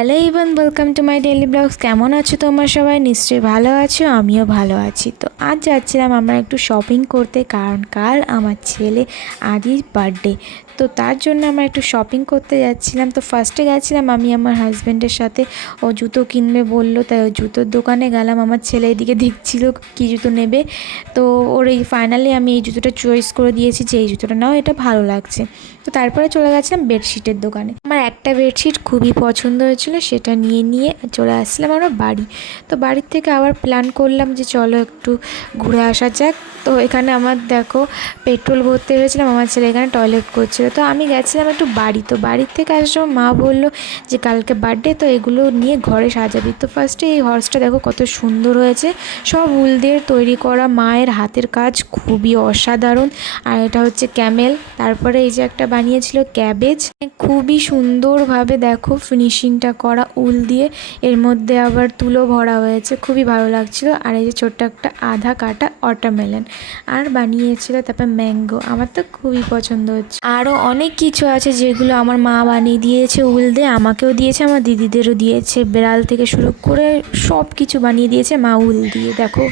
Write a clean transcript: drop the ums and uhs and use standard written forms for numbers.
Hello Ivan, welcome to my daily blogs. কেমন আছো তোমরা সবাই? নিশ্চয়ই ভালো আছো, আমিও ভালো আছি। তো আজ যাচ্ছিলাম আমরা একটু শপিং করতে, কারণ কাল আমার ছেলে আদির বার্থডে। তো তার জন্য আমরা একটু শপিং করতে যাচ্ছিলাম। তো ফার্স্টে গেছিলাম আমি আমার হাজব্যান্ডের সাথে, ও জুতো কিনবে বললো, তাই ওই জুতোর দোকানে গেলাম। আমার ছেলে এদিকে দেখছিল কী জুতো নেবে। তো ওর এই ফাইনালি আমি এই জুতোটা চয়েস করে দিয়েছি যে এই জুতোটা নাও, এটা ভালো লাগছে। তো তারপরে চলে গেছিলাম বেডশিটের দোকানে। আমার একটা বেডশিট খুবই পছন্দ হয়েছিল, সেটা নিয়ে চলে আসছিলাম আমরা বাড়ি। তো বাড়ির থেকে আবার প্ল্যান করলাম যে চলো একটু ঘুরে আসা যাক। তো এখানে আমার দেখো পেট্রোল ভরতে হয়েছিলাম, আমার ছেলে এখানে টয়লেট করছিল। তো আমি গেছিলাম একটু বাড়ি। তো বাড়ির থেকে আসার সময় মা বললো যে কালকে বার্থডে, তো এগুলো নিয়ে ঘরে সাজাবি। তো ফার্স্টে এই হর্সটা দেখো কত সুন্দর হয়েছে, সব উল দিয়ে তৈরি করা, মায়ের হাতের কাজ খুবই অসাধারণ। আর এটা হচ্ছে ক্যামেল। তারপরে এই যে একটা বানিয়েছিল ক্যাবেজ, খুবই সুন্দরভাবে দেখো ফিনিশিংটা করা উল দিয়ে, এর মধ্যে আবার তুলো ভরা হয়েছে, খুবই ভালো লাগছিল। আর এই যে ছোট্ট একটা আধা কাটা ওয়াটারমেলন আর বানিয়েছিল, তারপর ম্যাঙ্গো, আমার তো খুবই পছন্দ হচ্ছে। আরও অনেক কিছু আছে যেগুলো আমার মা বানিয়ে দিয়েছে উল দিয়ে, আমাকেও দিয়েছে, আমার দিদিদেরও দিয়েছে, বিড়াল থেকে শুরু করে সব কিছু বানিয়ে দিয়েছে মা উল দিয়ে। দেখো